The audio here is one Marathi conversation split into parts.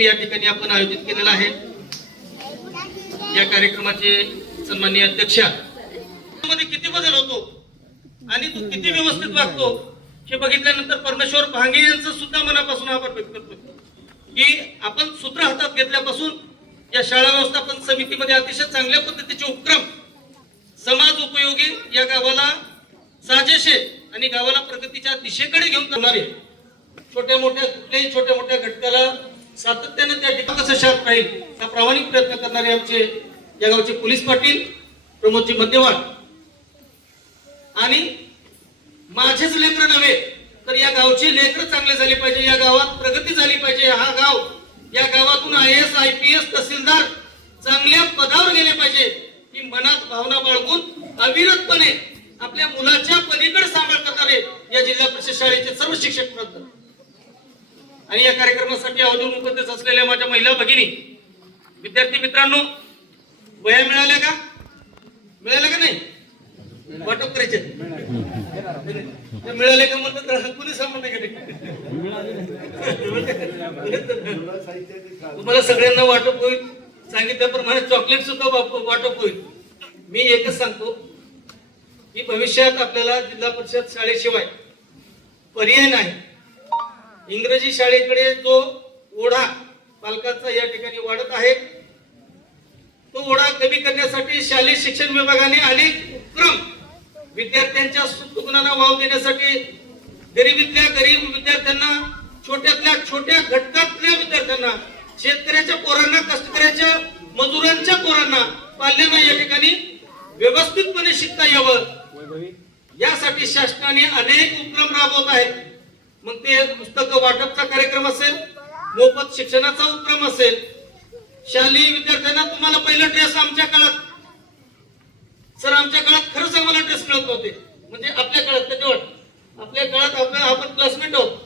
या ठिकाणी आपण आयोजित केलेला आहे. या कार्यक्रमाचे सन्माननीय अध्यक्षमध्ये किती बदल होतो आणि तो किती व्यवस्थित वागतो हे बघितल्यानंतर परमेश्वर भांगे यांचं सुद्धा मनापासून आभार व्यक्त करतो की आपण सूत्र हातात घेतल्यापासून या शाळा व्यवस्थापन समितीमध्ये अतिशय चांगल्या पद्धतीचे उपक्रम समाज उपयोगी या गावाला साजेशे आणि गावाला प्रगतीच्या दिशेकडे घेऊन जाणारे छोट्या मोठ्या कुठल्याही छोट्या मोठ्या घटकाला सातत्याने त्या ठिकाणी कसं शांत राहील हा प्रामाणिक प्रयत्न करणारे आमचे या गावचे पोलीस पाटील प्रमोदजी मध्यवान. आणि माझेच लेकर नव्हे तर या गावचे लेकर चांगले झाले पाहिजे या गावात प्रगती झाली पाहिजे. हा गाव या गावातून I S I P S तहसीलदार चांगल्या पदावर गेले पाहिजे. ही मनात भावना बाळगून अविरतपणे आपल्या मुलाच्या पलीकडे सांभाळ करणारे या जिल्हा परिषद शाळेचे सर्व शिक्षक वृंद आणि या कार्यक्रमासाठी अवधून उपस्थित असलेल्या माझ्या महिला भगिनी विद्यार्थी मित्रांनो वया मिळाल्या का? मिळाल्या का नाही? वाटप करायचे. मिळाले का म्हणतात तर कुणी संबंध तुम्हाला सगळ्यांना वाटप होईल. सांगितल्याप्रमाणे चॉकलेट सुद्धा वाटप होईल. मी एकच सांगतो की भविष्यात आपल्याला जिल्हा परिषद शाळेशिवाय पर्याय नाही. इंग्रजी शाळेकडे जो ओढा पालकांचा या ठिकाणी वाढत आहे तो ओढा कमी करण्यासाठी शालेय शिक्षण विभागाने अनेक उपक्रम विद्यार्थ्यांच्या सुखदुःखांना वाव देण्यासाठी गरिबीतल्या गरीब विद्यार्थ्यांना छोट्यातल्या छोट्या घटकातल्या विद्यार्थ्यांना शेतकऱ्याच्या पोरांना कष्टकऱ्याच्या मजुरांच्या पोरांना पाल्यांना या ठिकाणी व्यवस्थितपणे शिकता यावं. यासाठी शासनाने अनेक उपक्रम राबवत आहेत. मग ते पुस्तक वाटपचा कार्यक्रम असेल मोफत शिक्षणाचा उपक्रम असेल शालेय विद्यार्थ्यांना तुम्हाला पहिला ड्रेस आमच्या काळात सर आमच्या काळात खरंच आम्हाला ड्रेस मिळत नव्हते. म्हणजे आपल्या काळात त्याच्यावर आपल्या काळात आपल्या आपण क्लासमेट आहोत.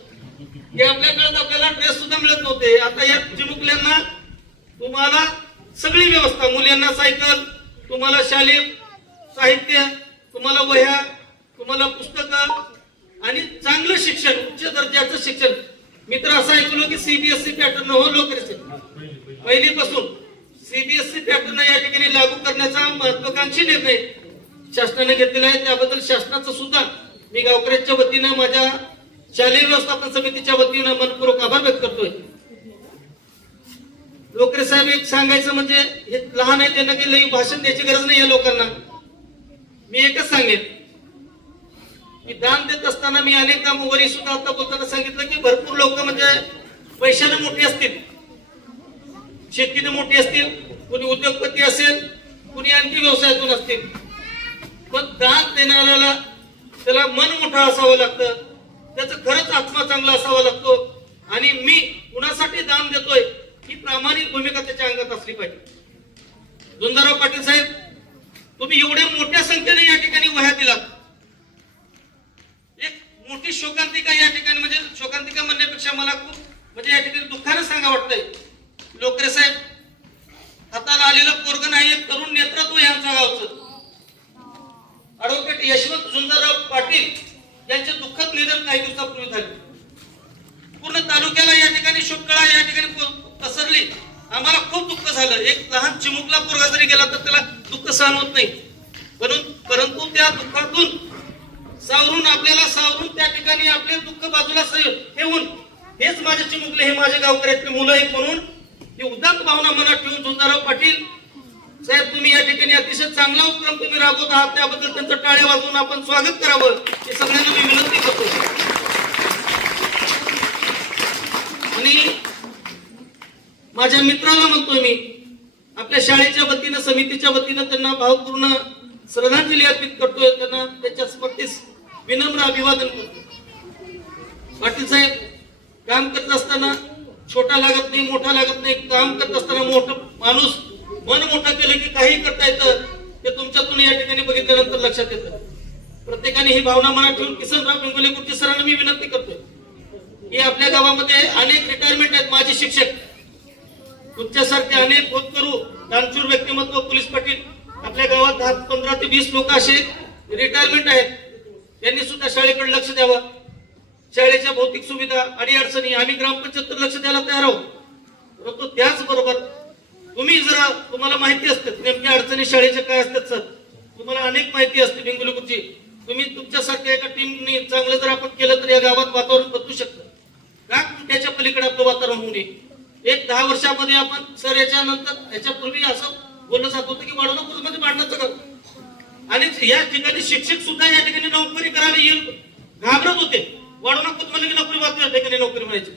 की आपल्या काळात आपल्याला ड्रेस सुद्धा मिळत नव्हते. आता या चिमुकल्यांना तुम्हाला सगळी व्यवस्था मुलांना सायकल तुम्हाला शालेय साहित्य तुम्हाला वह्या तुम्हाला पुस्तकं आणि चांगलं शिक्षण उच्च दर्जाचं शिक्षण. मित्र असं ऐकलो की सीबीएसई पॅटर्न हो लोकरीचे. पहिलीपासून सीबीएसई पॅटर्न या ठिकाणी लागू करण्याचा महत्वाकांक्षी निर्णय शासनाने घेतलेला आहे. त्याबद्दल शासनाचं सुद्धा मी गावकऱ्यांच्या वतीनं माझ्या शालेय व्यवस्थापन समितीच्या वतीनं मनपूर्वक आभार व्यक्त करतोय. लोकरे साहेब एक सांगायचं म्हणजे हे लहान आहे त्यांना काही लई भाषण द्यायची गरज नाही या लोकांना. मी एकच सांगेन. मी दान देत असताना मी अनेकदा मोबाईल सुद्धा आता बोलताना सांगितलं की भरपूर लोक म्हणजे पैशाने मोठी असतील. शेतीने मोठी असतील कोणी उद्योगपती असेल कोणी आणखी व्यवसायातून असतील. पण दान देणाऱ्याला त्याला मन मोठं असावं लागतं. त्याचं खरंच आत्मा चांगला असावा लागतो. आणि मी कुणासाठी दान देतोय ही प्रामाणिक भूमिका त्याच्या अंगात असली पाहिजे. जुंजाराव पाटील साहेब तुम्ही एवढ्या मोठ्या संख्येने या ठिकाणी वह्या दिलात. शोकांतिका या ठिकाणी म्हणजे शोकांतिका म्हणण्यापेक्षा मला खूप म्हणजे या ठिकाणी दुःखानं सांगा वाटतंय. लोकरे साहेब हाताला आलेलं पोरग नाही एक तरुण नेतृत्व यांच्या गावचं. ऍडव्होकेट यशवंत सुंदरराव पाटील यांचे दुःखद निधन काही दिवसापूर्वी झाले. पूर्ण तालुक्याला या ठिकाणी शोककळा या ठिकाणी प- पसरली. आम्हाला खूप दुःख झालं. एक लहान चिमुकला पोरगा जरी गेला तर त्याला दुःख सहन होत नाही. परंतु परंतु त्या दुःखातून या त्या ठिकाणी आपले दुःख बाजूला ठेवून हेच माझे चिमुकले हे माझे गावकऱ्यातले मुलं आहेत म्हणून ही उदात्त भावना मनात ठेवून सुंदरराव पाटील साहेब तुम्ही या ठिकाणी अतिशय चांगला उपक्रम तुम्ही राबवत आहात त्याबद्दल त्यांचं टाळ्या वाजवून आपण स्वागत करावं हे सगळ्यांना मी विनंती करतो. आणि माझ्या मित्राला म्हणतोय मी आपल्या शाळेच्या वतीनं समितीच्या वतीनं त्यांना भावपूर्ण श्रद्धांजली अर्पित करतोय त्यांना त्याच्या स्पर्धेस विनम्र अभिवादन करतो. पाटील साहेब काम करत असताना छोटा लागत नाही मोठा लागत नाही काम करत असताना मोठं माणूस मन मोठं केलं की काही करता येतं ते तुमच्यातून या ठिकाणी बघितल्यानंतर लक्षात येतं. प्रत्येकाने ही भावना मनात ठेवून किसनराव पिंगोले गुरुजी सरांना मी विनंती करतोय. की आपल्या गावामध्ये अनेक रिटायरमेंट आहेत माझे शिक्षक. तुमच्यासारखे अनेक होत करू दानशूर व्यक्तिमत्व पोलीस पाटील आपल्या गावात दहा पंधरा ते वीस लोक असे रिटायरमेंट आहेत. त्यांनी सुद्धा शाळेकडे लक्ष द्यावं. शाळेच्या भौतिक सुविधा आणि अडचणी आम्ही ग्रामपंचायत लक्ष द्यायला तयार आहोत. परंतु त्याचबरोबर तुम्ही जरा तुम्हाला माहिती असते नेमक्या अडचणी शाळेच्या काय असतात सर? तुम्हाला अनेक माहिती असते बेंगलुरूची. तुम्ही तुमच्यासारख्या एका टीमने चांगलं जर आपण केलं तर या गावात वातावरण बदलू शकतं. का? त्याच्या पलीकडे आपलं वातावरण होऊ नये. एक दहा वर्षामध्ये आपण सर याच्यानंतर याच्यापूर्वी असं बोललं जात होतं की वाढवणं मध्ये म्हणजे मांडण्याचं गाव आणि या ठिकाणी शिक्षक सुद्धा या ठिकाणी नोकरी करायला येईल घाबरत होते. वाढवणं म्हणलं की नोकरी वाचली या ठिकाणी नोकरी म्हणायची.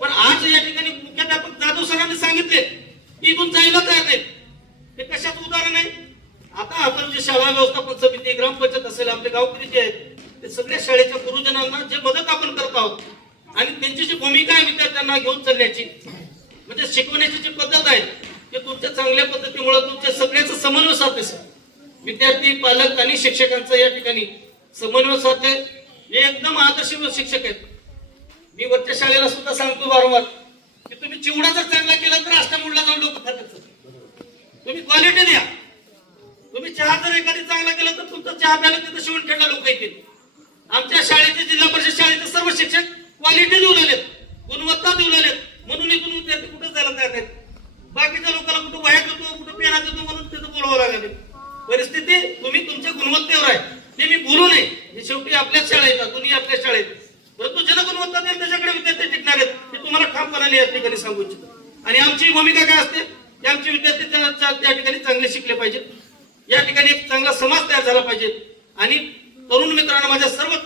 पण आज या ठिकाणी मुख्याध्यापक जाधव सरांनी सांगितले की इथून जायला तयार नाही हे कशाचं उदाहरण आहे? आता आपण जे शाळा व्यवस्थापन समिती ग्रामपंचायत असेल आपले गावकरी जे आहेत ते सगळ्या शाळेच्या गुरुजनांना जे मदत आपण करत आहोत आणि त्यांची जी भूमिका आहे विद्यार्थ्यांना घेऊन चालण्याची म्हणजे शिकवण्याची जी पद्धत आहे ते तुमच्या चांगल्या पद्धतीमुळे तुमच्या सगळ्याचं समन्वय साधते सर. विद्यार्थी पालक आणि शिक्षकांचं या ठिकाणी समन्वय साधते. हे एकदम आदर्श शिक्षक आहेत. मी वरच्या शाळेला सुद्धा सांगतो वारंवार की तुम्ही चिवडा जर चांगला केला तर अष्टमुडला जाऊन लोक खातात तुम्ही क्वालिटी द्या. तुम्ही चहा जर एखादी चांगला केला तर तुमचा चहा प्यायला तिथं शिवून ठेवला लोक येतील आमच्या शाळेचे जिल्हा परिषद शाळेचे सर्व शिक्षक क्वालिटी देऊ लागलेत गुणवत्ता देऊ लागलेत म्हणून इथून विद्यार्थी कुठे जायला तयार नाहीत बाकीच्या लोकांना कुठं वाया देतो कुठं पेना देतो म्हणून तिथं बोलवावं लागले परिस्थिती तुम्ही तुमच्या गुणवत्तेवर आहे ते मी बोलू नये हे शेवटी आपल्याच शाळेत आहे, तुम्ही आपल्या शाळेत परंतु ज्याला गुणवत्ता देईल त्याच्याकडे विद्यार्थी टिकणार आहेत काम करायला या ठिकाणी सांगू इच्छितो आणि आमची भूमिका काय असते? की आमचे विद्यार्थी त्या त्या- ठिकाणी चांगले शिकले पाहिजेत या ठिकाणी एक चांगला समाज तयार झाला पाहिजे. आणि तरुण मित्रांना माझ्या सर्व